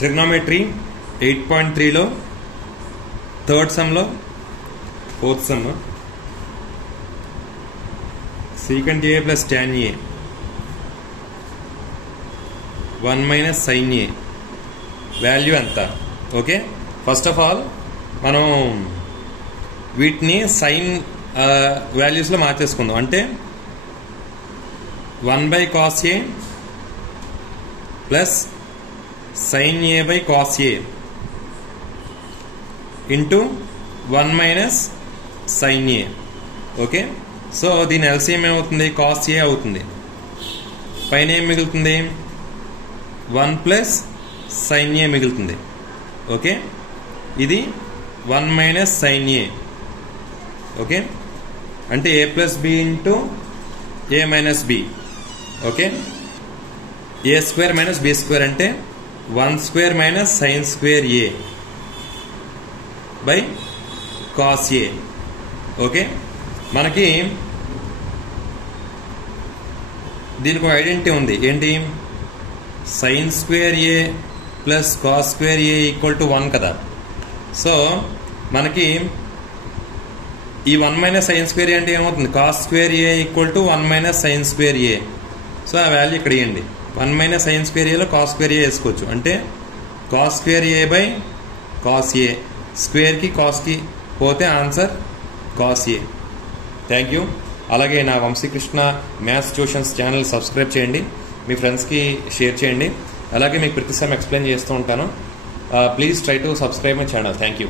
Trigonometry 8.3లో third సమ్లో fourth sum secant a plus tan a 1 minus sin a value ఎంత. Okay, first of all మనం వీటిని sine వాల్యూస్లో మార్చేసుకుందాం. అంటే 1 cos a plus sin a cos a into 1 minus sin a. Okay, so దీని LCM ఏమవుతుంది, cos a అవుతుంది. పైన ఏం మిగులుతుంది, 1 ప్లస్ sin a మిగులుతుంది. ఓకే, ఇది 1 మైనస్ sin a. ఓకే, అంటే a plus b into a minus b. Okay, a square minus b square అంటే 1 square minus sin square a by cos a. Okay, మనకి దీనికి ఒక ఐడెంటిటీ ఉంది. ఏంటి, sin square a plus cos square a equal to 1 కదా. So మనకి ఈ 1 minus sin square a అంటే ఏమవుతుంది, cos square a equal to 1 minus sin square a. So ఆ వాల్యూ ఇక్కడ ఇవ్వండి. 1 మైనస్ sin స్క్వేర్ ఏలో cos స్క్వేర్ a వేసుకోవచ్చు. అంటే cos square a by cos a, స్క్వేర్కి కాస్కి పోతే answer cos a. Thank you. అలాగే నా Vamsikrishna maths tuitions channel subscribe చేయండి, మీ ఫ్రెండ్స్కి షేర్ చేయండి. అలాగే మీకు ప్రతి సమ్ ఎక్స్ప్లెయిన్ చేస్తూ ఉంటాను. Please try to subscribe my channel. Thank you.